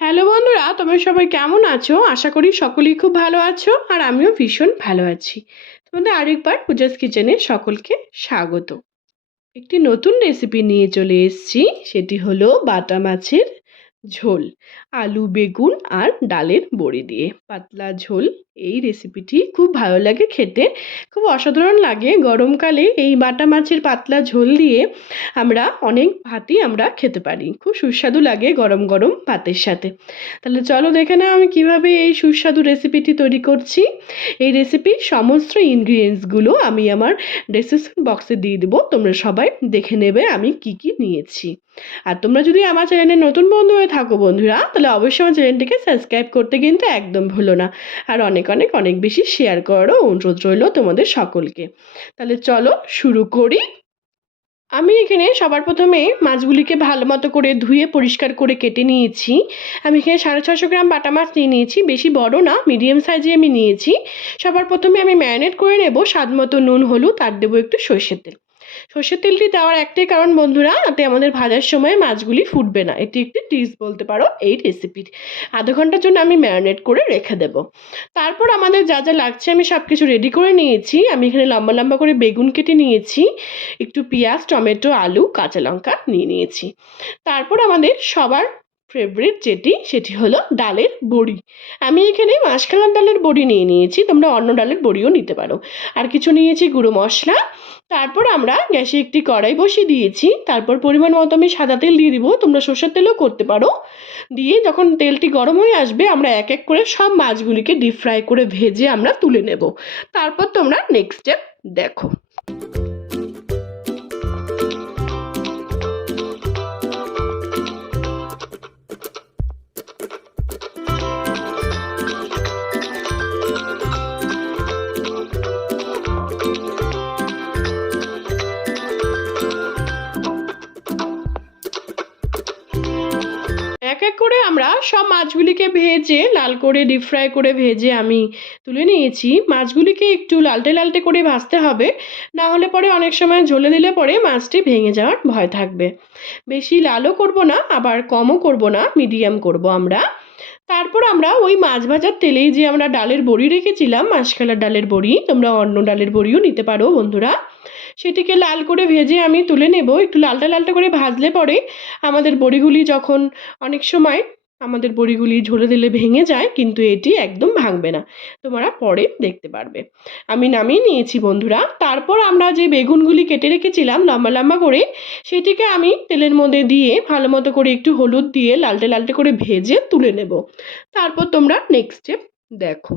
Hello বন্ধুরা, তোমরা সবাই কেমন আছো? আশা করি সকলেই খুব ভালো আছো আর আমিও ভীষণ ভালো আছি। তোমাদের আরেকবার পূজাস কিচেনে সকলকে স্বাগত। একটি নতুন রেসিপি নিয়ে চলে এসছি, সেটি হলো বাটা মাছের ঝোল, আলু, বেগুন আর ডালের বড়ি দিয়ে। পাতলা ঝোল, এই রেসিপিটি খুব ভালো লাগে খেতে। খুব অসাধারণ লাগে। গরমকালে এই বাটা মাছের পাতলা ঝোল দিয়ে আমরা অনেক ভাতই আমরা খেতে পারি। খুব সুস্বাদু লাগে গরম গরম ভাতের সাথে। তাহলে চলো দেখে নাও আমি কীভাবে এই সুস্বাদু রেসিপিটি তৈরি করছি। এই রেসিপির সমস্ত ইনগ্রিডিয়েন্টসগুলো আমি আমার ডেসক্রিপশন বক্সে দিয়ে দেবো। তোমরা সবাই দেখে নেবে আমি কি কি নিয়েছি। আর তোমরা যদি আমার চ্যানেলে নতুন বন্ধু হয়ে থাকো বন্ধুরা, তাহলে অবশ্যই আমার চ্যানেলটিকে সাবস্ক্রাইব করতে কিন্তু একদম ভুলো না। আর অনেক অনেক অনেক বেশি শেয়ার করারও অনুরোধ রইল তোমাদের সকলকে। তাহলে চলো শুরু করি। আমি এখানে সবার প্রথমে মাছগুলিকে ভালো মতো করে ধুয়ে পরিষ্কার করে কেটে নিয়েছি। আমি এখানে সাড়ে ছশো গ্রাম বাটা মাছ নিয়ে নিয়েছি, বেশি বড় না মিডিয়াম সাইজে আমি নিয়েছি। সবার প্রথমে আমি ম্যারিনেট করে নেব, স্বাদ মতো নুন, হলুদ, আর দেবো একটু সর্ষের তেল। সর্ষের তেলটি দেওয়ার একটাই কারণ বন্ধুরা তাতে আমাদের ভাজার সময় মাছগুলি ফুটবে না। এটি একটি টিপস বলতে পারো এই রেসিপির আধা ঘণ্টার জন্য আমি ম্যারিনেট করে রেখে দেব। তারপর আমাদের যা যা লাগছে আমি সব কিছু রেডি করে নিয়েছি। আমি এখানে লম্বা লম্বা করে বেগুন কেটে নিয়েছি। একটু পেঁয়াজ, টমেটো, আলু, কাঁচা লঙ্কা নিয়ে নিয়েছি। তারপর আমাদের সবার ফেভারিট যেটি, সেটি হলো ডালের বড়ি। আমি এখানে মাসকালার ডালের বড়ি নিয়ে নিয়েছি, তোমরা অন্য ডালের বড়িও নিতে পারো। আর কিছু নিয়েছি গুঁড়ো মশলা, তারপর আমরা গ্যাসে একটি কড়াই বসিয়ে দিয়েছি, তারপর পরিমাণ মতো আমি সাদা তেল দিয়ে দিব, তোমরা সর্ষের তেলও করতে পারো। দিয়ে যখন তেলটি গরম হয়ে আসবে, আমরা এক এক করে সব মাছগুলিকে ডিপ ফ্রাই করে ভেজে আমরা তুলে নেব। তারপর তোমরা নেক্সট স্টেপ দেখো। সব মাছগুলিকে ভেজে লাল করে ডিপ ফ্রাই করে ভেজে আমি তুলে নিয়েছি। মাছগুলিকে একটু লালটে লালটে করে ভাজতে হবে, না হলে পরে অনেক সময় ঝোলে দিলে পরে মাছটি ভেঙে যাওয়ার ভয় থাকবে। বেশি লালও করব না, আবার কমও করব না মিডিয়াম করব আমরা। তারপর আমরা ওই মাছ ভাজার তেলেই যে আমরা ডালের বড়ি রেখেছিলাম মাসকালার ডালের বড়ি, তোমরা অন্য ডালের বড়িও নিতে পারো বন্ধুরা। সেটিকে লাল করে ভেজে আমি তুলে নেব, একটু লালটা লালটা করে ভাজলে পরে আমাদের বড়িগুলি যখন অনেক সময় আমাদের বড়িগুলি ঝোলে দিলে ভেঙে যায়, কিন্তু এটি একদম ভাঙবে না। তোমরা পরে দেখতে পারবে। আমি নামিয়ে নিয়েছি বন্ধুরা। তারপর আমরা যে বেগুনগুলি কেটে রেখেছিলাম লম্বা লম্বা করে, সেটিকে আমি তেলের মধ্যে দিয়ে ভালো মতো করে একটু হলুদ দিয়ে লালটে লালটে করে ভেজে তুলে নেব। তারপর তোমরা নেক্সট স্টেপ দেখো।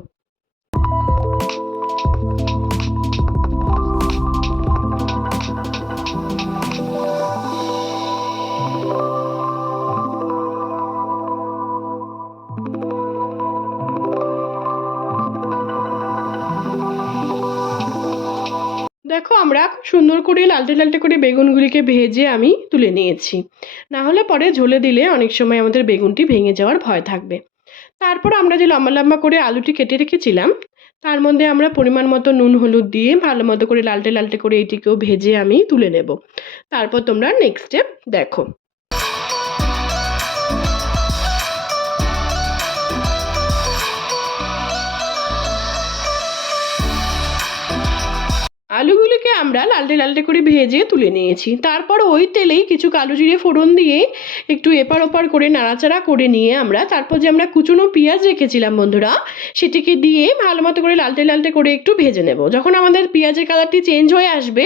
দেখো, আমরা খুব সুন্দর করে, লালটে লালটে করে বেগুনগুলিকে ভেজে আমি তুলে নিয়েছি। না হলে পরে ঝোলে দিলে অনেক সময় আমাদের বেগুনটি ভেঙে যাওয়ার ভয় থাকবে। তারপর আমরা যে লম্বা লম্বা করে আলুটি কেটে রেখেছিলাম, তার মধ্যে আমরা পরিমাণ মতো নুন, হলুদ দিয়ে ভালো মতো করে লালটে লালটে করে এটিকেও ভেজে আমি তুলে নেব। তারপর তোমরা নেক্সট স্টেপ দেখো। আমরা লালটে লালটে করে ভেজে তুলে নিয়েছি। তারপর ওই তেলেই কিছু কালো জিরে ফোড়ন দিয়ে একটু এপার ওপার করে নাড়াচাড়া করে নিয়ে আমরা, তারপর যে আমরা কুচনো পেঁয়াজ রেখেছিলাম বন্ধুরা, সেটিকে দিয়ে ভালো মতো করে লালটে লালটে করে একটু ভেজে নেব। যখন আমাদের পেঁয়াজের কালারটি চেঞ্জ হয়ে আসবে,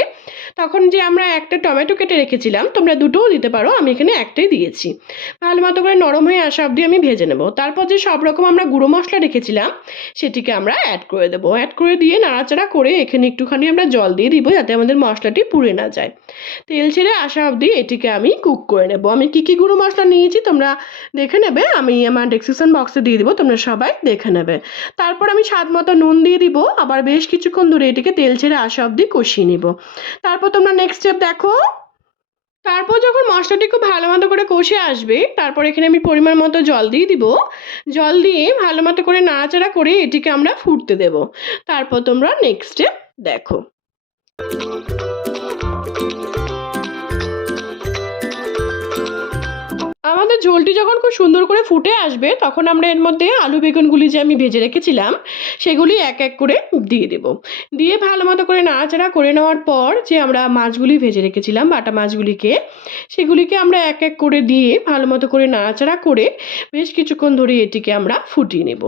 তখন যে আমরা একটা টমেটো কেটে রেখেছিলাম, তোমরা দুটোও দিতে পারো, আমি এখানে একটাই দিয়েছি। ভালো মতো করে নরম হয়ে আসা অবধি আমি ভেজে নেব। তারপর যে সব রকম আমরা গুঁড়ো মশলা রেখেছিলাম, সেটিকে আমরা অ্যাড করে দেবো। অ্যাড করে দিয়ে নাড়াচাড়া করে এখানে একটুখানি আমরা জল দিয়ে দিব যাতে আমাদের মশলাটি পুড়ে না যায়। তেল ছেড়ে আসা অবধি এটিকে আমি কুক করে নেব। আমি কী কী গুঁড়ো মশলা নিয়েছি তোমরা দেখে নেবে। আমি আমার ডেসক্রিপশন বক্সে দিয়ে দেবো, তোমরা সবাই দেখে নেবে। তারপর আমি স্বাদ মতো নুন দিয়ে দিব। আবার বেশ কিছুক্ষণ ধরে এটিকে তেল ছেড়ে আসা অবধি কষিয়ে নিব। তারপর তোমরা নেক্সট স্টেপ দেখো। তারপর যখন মশলাটি খুব ভালো মতো করে কষে আসবে, তারপর এখানে আমি পরিমাণ মতো জল দিয়ে দিব। জল দিয়ে ভালো মতো করে নাড়াচাড়া করে এটিকে আমরা ফুটতে দেব। তারপর তোমরা নেক্সট স্টেপ দেখো। Thank you. আমাদের ঝোলটি যখন খুব সুন্দর করে ফুটে আসবে, তখন আমরা এর মধ্যে আলু বেগুনগুলি যে আমি ভেজে রেখেছিলাম, সেগুলি এক এক করে দিয়ে দেব। দিয়ে ভালো মতো করে নাড়াচাড়া করে নেওয়ার পর যে আমরা মাছগুলি ভেজে রেখেছিলাম, বাটা মাছগুলিকে, সেগুলিকে আমরা এক এক করে দিয়ে ভালো মতো করে নাড়াচাড়া করে বেশ কিছুক্ষণ ধরে এটিকে আমরা ফুটিয়ে নেব।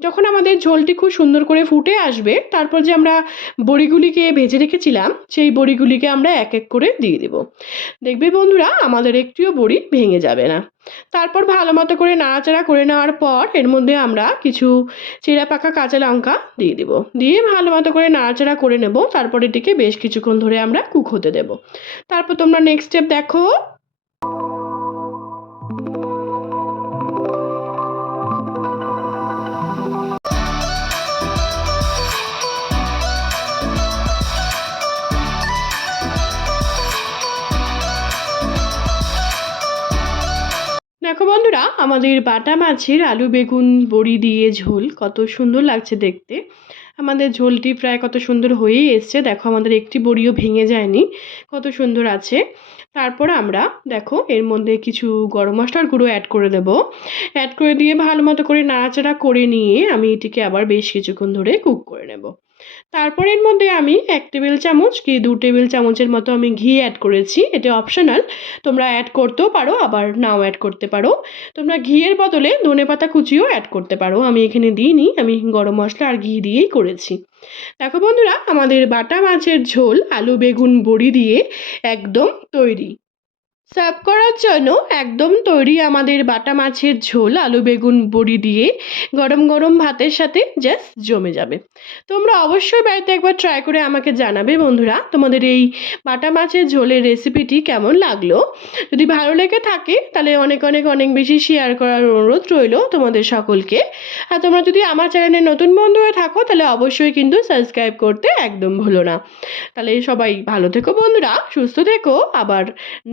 যখন আমাদের ঝোলটি খুব সুন্দর করে ফুটে আসবে, তারপর যে আমরা বড়িগুলিকে ভেজে রেখেছিলাম, সেই বড়িগুলিকে আমরা এক এক করে দিয়ে দেব। দেখবে বন্ধুরা, আমাদের একটিও বড়ি ভেঙে যাবে না। তারপর ভালো মতো করে নাড়াচাড়া করে নেওয়ার পর এর মধ্যে আমরা কিছু চিরা পাকা কাঁচা লঙ্কা দিয়ে দেবো। দিয়ে ভালো মতো করে নাড়াচাড়া করে নেব। তারপর এটিকে বেশ কিছুক্ষণ ধরে আমরা কুক হতে দেব। তারপর তোমরা নেক্সট স্টেপ দেখো। আমাদের বাটা মাছের আলু বেগুন বড়ি দিয়ে ঝোল, কত সুন্দর লাগছে দেখতে। আমাদের ঝোলটি প্রায় কত সুন্দর হয়েই এসছে। দেখো, আমাদের একটি বড়িও ভেঙে যায়নি, কত সুন্দর আছে। তারপর আমরা, দেখো, এর মধ্যে কিছু গরম মশলার গুঁড়ো অ্যাড করে দেব। অ্যাড করে দিয়ে ভালো মতো করে নাড়াচাড়া করে নিয়ে আমি এটিকে আবার বেশ কিছুক্ষণ ধরে কুক করে নেব। তারপর এর মধ্যে আমি এক টেবিল চামচ কি দু টেবিল চামচের মতো আমি ঘি অ্যাড করেছি, এটা অপশনাল তোমরা অ্যাড করতেও পারো, আবার নাও অ্যাড করতে পারো। তোমরা ঘিয়ের বদলে ধনে পাতা কুচিও অ্যাড করতে পারো। আমি এখানে দিইনি, আমি গরম মশলা আর ঘি দিয়েই করেছি। দেখো বন্ধুরা, আমাদের বাটা মাছের ঝোল আলু, বেগুন, বড়ি দিয়ে একদম তৈরি। সার্ভ করার জন্য একদম তৈরি আমাদের বাটা মাছের ঝোল, আলু বেগুন বড়ি দিয়ে গরম গরম ভাতের সাথে জাস্ট জমে যাবে। তোমরা অবশ্যই বাড়িতে একবার ট্রাই করে আমাকে জানাবে বন্ধুরা তোমাদের এই বাটা মাছের ঝোলের রেসিপিটি কেমন লাগল। যদি ভালো লেগে থাকে তাহলে অনেক অনেক অনেক বেশি শেয়ার করার অনুরোধ রইল তোমাদের সকলকে। আর তোমরা যদি আমার চ্যানেলে নতুন বন্ধু হয়ে থাকো তাহলে অবশ্যই কিন্তু সাবস্ক্রাইব করতে একদম ভুলো না। তাহলে সবাই ভালো থেকো বন্ধুরা, সুস্থ থেকো, আবার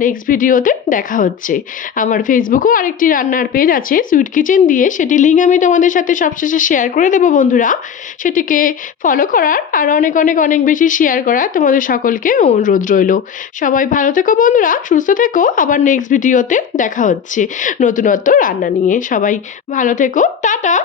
নেক্সট ভিডিওতে দেখা হচ্ছে। আমার ফেসবুকেও আরেকটি রান্নার পেজ আছে সুইট কিচেন দিয়ে। সেটি লিঙ্ক আমি তোমাদের সাথে সবশেষে শেয়ার করে দেবো, বন্ধুরা। সেটিকে ফলো করার আর অনেক অনেক অনেক বেশি শেয়ার করার তোমাদের সকলকে অনুরোধ রইল। সবাই ভালো থেকো, বন্ধুরা। সুস্থ থেকো। আবার নেক্সট ভিডিওতে দেখা হচ্ছে। নতুনত্ব রান্না নিয়ে সবাই ভালো থেকো। টাটা!